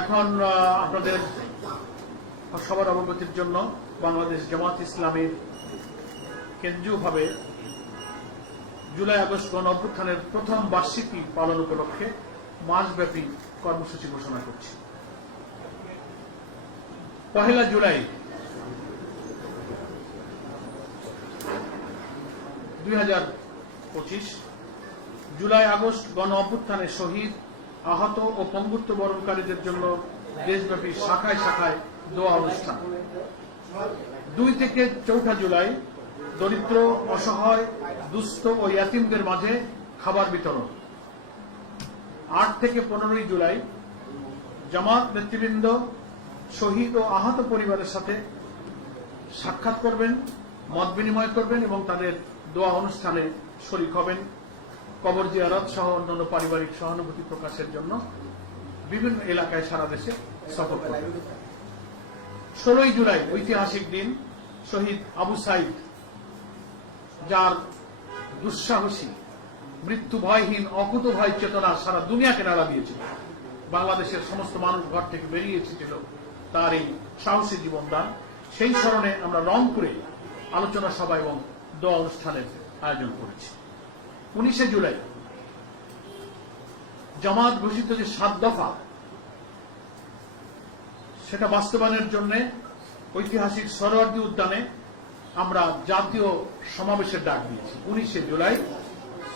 এখন আপনাদের সবার অবগতির জন্য বাংলাদেশ জামাত ইসলামীর কেন্দ্রীয়ভাবে জুলাই আগস্ট গণ অভ্যুত্থানের প্রথম বার্ষিকী পালন উপলক্ষে মাসব্যাপী কর্মসূচি ঘোষণা করছি। 1 জুলাই 2025 জুলাই আগস্ট গণ অভ্যুত্থানে শহীদ, আহত ও পঙ্গুত্ব বরণকারীদের জন্য দেশব্যাপী শাখায় শাখায় দোয়া অনুষ্ঠান। 2 থেকে 4 জুলাই দরিদ্র, অসহায়, দুস্থ ও ইয়াতিমদের মাঝে খাবার বিতরণ। 8 থেকে 15 জুলাই জামাত নেতৃবৃন্দ শহীদ ও আহত পরিবারের সাথে সাক্ষাৎ করবেন, মত বিনিময় করবেন এবং তাদের দোয়া অনুষ্ঠানে শরীক হবেন। কবর জিয়ারত সহ অন্যান্য পারিবারিক সহানুভূতি প্রকাশের জন্য বিভিন্ন এলাকায় সারা দেশে সফর করবেন। 16 জুলাই ঐতিহাসিক দিন, শহীদ আবু সাইদ, যার দুঃসাহসী, মৃত্যু ভয়হীন, অকুত ভয় চেতনা সারা দুনিয়াকে নাড়া দিয়েছিল। বাংলাদেশের সমস্ত মানুষ ঘর থেকে বেরিয়ে এসেছিল তার এই সাহসী জীবনদান। সেই স্মরণে আমরা রংপুরে আলোচনা সভা এবং দোয়া অনুষ্ঠানের আয়োজন করেছি। 19 জুলাই জামাত ঘোষিত যে 7 দফা, সেটা বাস্তবায়নের জন্য ঐতিহাসিক সরোয়ার্দী উদ্যানে আমরা জাতীয় সমাবেশের ডাক দিয়েছি। 19 জুলাই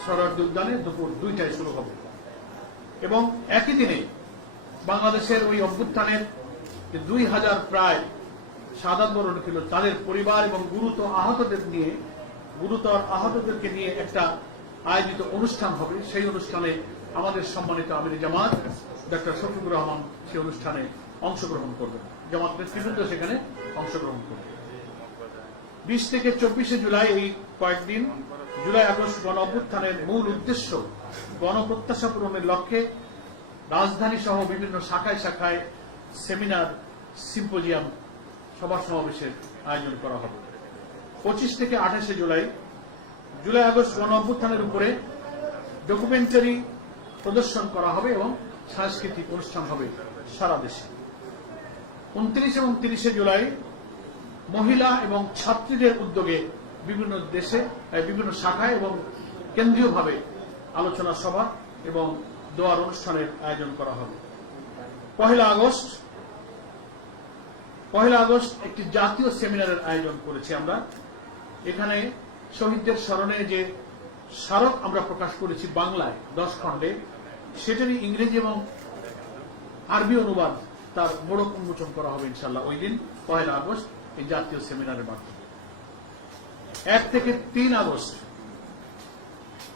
সরোয়ার্দী উদ্যানে দুপুর 2টায় শুরু হবে এবং একই দিনে বাংলাদেশের ওই অভ্যুত্থানের 2000 প্রায় শাহাদাত বরণ ছিল তাদের পরিবার এবং গুরুতর আহতদেরকে নিয়ে একটা আয়োজিত অনুষ্ঠান হবে। সেই অনুষ্ঠানে আমাদের সম্মানিত আমির জামাত ডক্টর শফিকুর রহমান সেই অনুষ্ঠানে অংশগ্রহণ করবেন। জামাত নেতৃবৃন্দ সেখানে অংশগ্রহণ করবে। 20 থেকে 24 জুলাই এই কয়েকদিন জুলাই আগস্ট গণ অভ্যুত্থানের মূল উদ্দেশ্য গণপ্রত্যাশা পূরণের লক্ষ্যে রাজধানী সহ বিভিন্ন শাখায় শাখায় সেমিনার, সিম্পোজিয়াম, সভা সমাবেশের আয়োজন করা হবে। 25 থেকে 28 জুলাই জুলাই আগস্ট গণ অভ্যুত্থানের উপরে ডকুমেন্টারি প্রদর্শন করা হবে এবং সাংস্কৃতিক অনুষ্ঠান হবে সারা দেশে। 29 এবং 30 জুলাই মহিলা এবং ছাত্রীদের উদ্যোগে বিভিন্ন দেশে বিভিন্ন শাখায় এবং কেন্দ্রীয়ভাবে আলোচনা সভা এবং দোয়ার অনুষ্ঠানের আয়োজন করা হবে। 1 আগস্ট একটি জাতীয় সেমিনারের আয়োজন করেছি আমরা। এখানে শহীদদের স্মরণে যে স্মারক আমরা প্রকাশ করেছি বাংলায় 10 খণ্ডে, সেটারই ইংরেজি এবং আরবি অনুবাদ তার মোড়ক উন্মোচন করা হবে ইনশাআল্লাহ ওই দিন 1 আগস্ট এই জাতীয় সেমিনারের মাধ্যমে। 1 থেকে 3 আগস্ট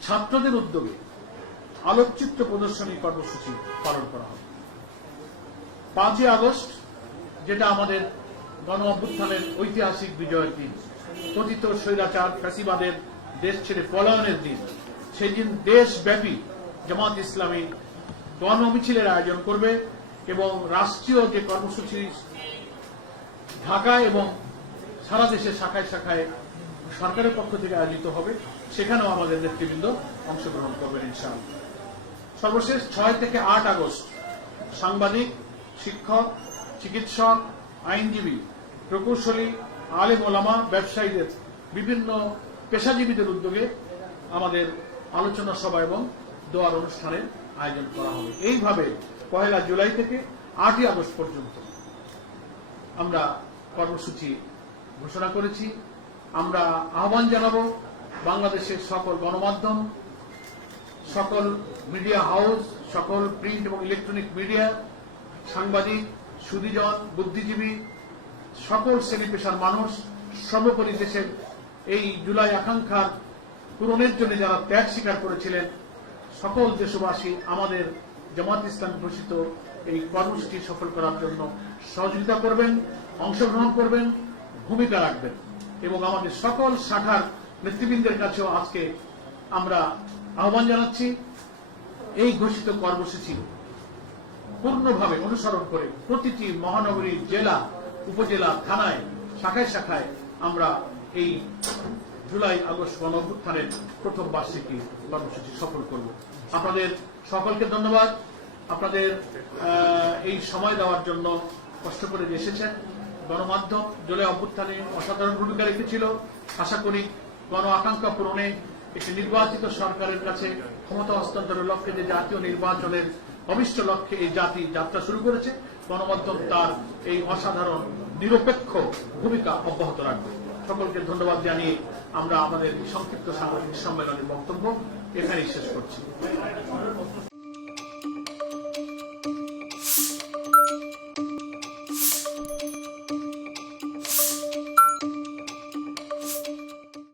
ছাত্রদের উদ্যোগে আলোকচিত্র প্রদর্শনী কর্মসূচি পালন করা হবে। 5 আগস্ট, যেটা আমাদের গণ অভ্যুত্থানের ঐতিহাসিক বিজয়ের দিন, পতিত স্বৈরাচার ফ্যাসিবাদের দেশ ছেড়ে পলায়নের দিন, সেই দিন দেশব্যাপী জামাত ইসলামী গণ মিছিলের আয়োজন করবে এবং রাষ্ট্রীয় যে কর্মসূচি ঢাকায় এবং সারা দেশে শাখায় শাখায় সরকারের পক্ষ থেকে আয়োজিত হবে, সেখানেও আমাদের নেতৃবৃন্দ অংশগ্রহণ করবেন ইনশাআল্লাহ। সর্বশেষ 6 থেকে 8 আগস্ট সাংবাদিক, শিক্ষক, চিকিৎসক, আইনজীবী, প্রকৌশলী, আলেম ওলামা, ব্যবসায়ীদের, বিভিন্ন পেশাজীবীদের উদ্যোগে আমাদের আলোচনা সভা এবং দোয়ার অনুষ্ঠানের আয়োজন করা হবে। এইভাবে 1 জুলাই থেকে 8 আগস্ট পর্যন্ত আমরা কর্মসূচি ঘোষণা করেছি। আমরা আহ্বান জানাবো বাংলাদেশের সকল গণমাধ্যম, সকল মিডিয়া হাউস, সকল প্রিন্ট এবং ইলেকট্রনিক মিডিয়া, সাংবাদিক, সুধীজন, বুদ্ধিজীবী, সকল শ্রেণী পেশার মানুষ, সর্বোপরি দেশের এই জুলাই আকাঙ্ক্ষার পূরণের জন্য যারা ত্যাগ স্বীকার করেছিলেন, সকল দেশবাসী আমাদের জামাত ইসলাম ঘোষিত এই কর্মসূচি সফল করার জন্য সহযোগিতা করবেন, অংশগ্রহণ করবেন, ভূমিকা রাখবেন এবং আমাদের সকল শাখার নেতৃবৃন্দের কাছেও আজকে আমরা আহ্বান জানাচ্ছি এই ঘোষিত কর্মসূচি পূর্ণভাবে অনুসরণ করে প্রতিটি মহানগরী, জেলা, উপজেলা, থানায়, শাখায় শাখায় আমরা এই জুলাই আগস্ট গণ অভ্যুত্থানের প্রথম বার্ষিকী কর্মসূচি সফল করব। আপনাদের সকলকে ধন্যবাদ। আপনাদের এই সময় দেওয়ার জন্য কষ্ট করে যে এসেছেন। গণমাধ্যম জুলাই অভ্যুত্থানে অসাধারণ ভূমিকা রেখেছিল। আশা করি গণ আকাঙ্ক্ষা পূরণে একটি নির্বাচিত সরকারের কাছে ক্ষমতা হস্তান্তরের লক্ষ্যে যে জাতীয় নির্বাচনের অভিষ্ট লক্ষ্যে এই জাতি যাত্রা শুরু করেছে, গণমাধ্যম তার এই অসাধারণ নিরপেক্ষ ভূমিকা অব্যাহত রাখবে। সকলকে ধন্যবাদ জানিয়ে আমরা আমাদের সংক্ষিপ্ত সাংবাদিক সম্মেলনের বক্তব্য এখানেই শেষ করছি।